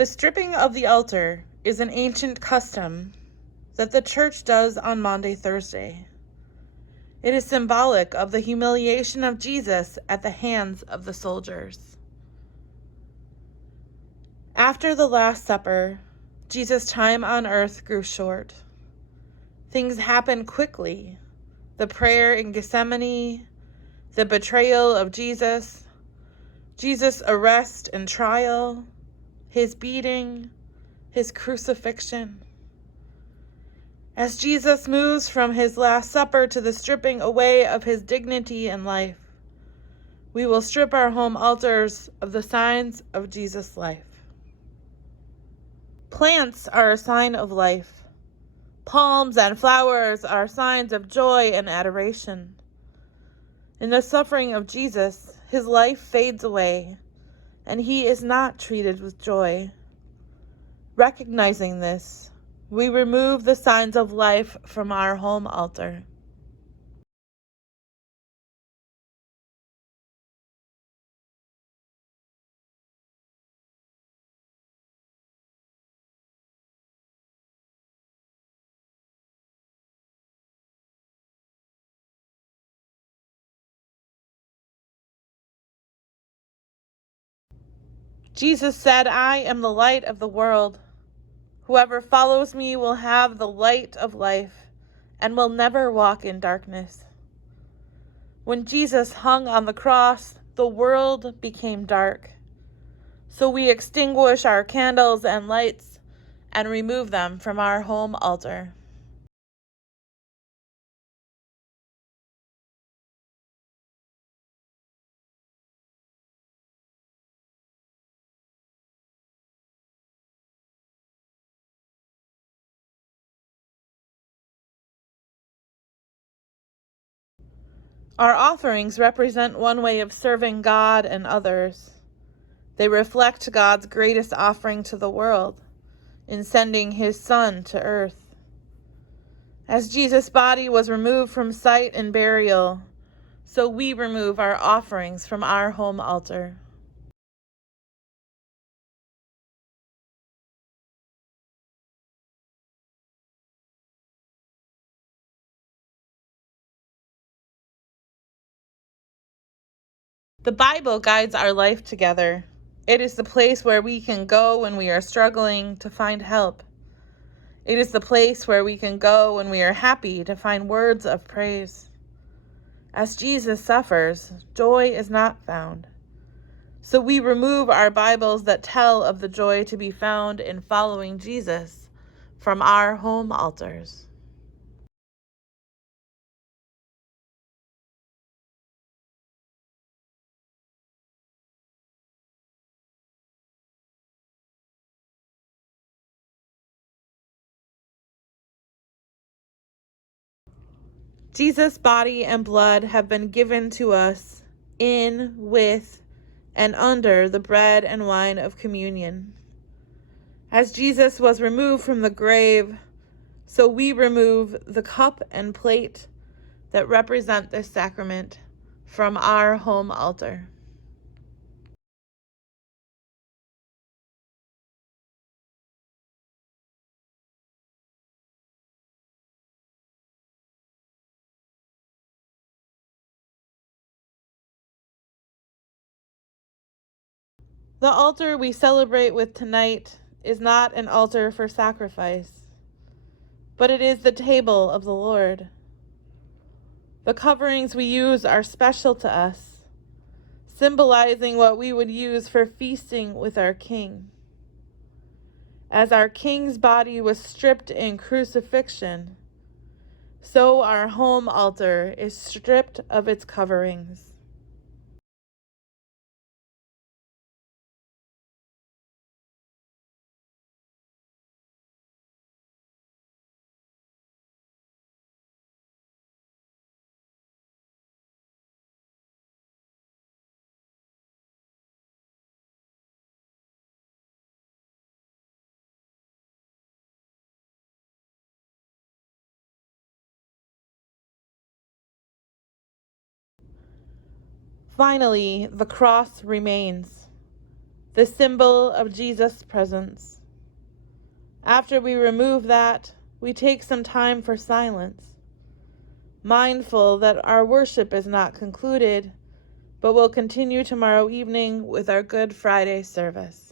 The stripping of the altar is an ancient custom that the church does on Maundy Thursday. It is symbolic of the humiliation of Jesus at the hands of the soldiers. After the Last Supper, Jesus' time on earth grew short. Things happened quickly. The prayer in Gethsemane, the betrayal of Jesus' arrest and trial, his beating, his crucifixion. As Jesus moves from his Last Supper to the stripping away of his dignity and life, we will strip our home altars of the signs of Jesus' life. Plants are a sign of life. Palms and flowers are signs of joy and adoration. In the suffering of Jesus, his life fades away, and he is not treated with joy. Recognizing this, we remove the signs of life from our home altar. Jesus said, "I am the light of the world. Whoever follows me will have the light of life and will never walk in darkness." When Jesus hung on the cross, the world became dark. So we extinguish our candles and lights and remove them from our home altar. Our offerings represent one way of serving God and others. They reflect God's greatest offering to the world in sending his Son to earth. As Jesus' body was removed from sight and burial, so we remove our offerings from our home altar. The Bible guides our life together. It is the place where we can go when we are struggling to find help. It is the place where we can go when we are happy to find words of praise. As Jesus suffers, joy is not found. So we remove our Bibles that tell of the joy to be found in following Jesus from our home altars. Jesus' body and blood have been given to us in, with, and under the bread and wine of communion. As Jesus was removed from the grave, so we remove the cup and plate that represent this sacrament from our home altar. The altar we celebrate with tonight is not an altar for sacrifice, but it is the table of the Lord. The coverings we use are special to us, symbolizing what we would use for feasting with our King. As our King's body was stripped in crucifixion, so our home altar is stripped of its coverings. Finally, the cross remains. the symbol of Jesus' presence. After we remove that, we take some time for silence, mindful that our worship is not concluded, but will continue tomorrow evening with our Good Friday service.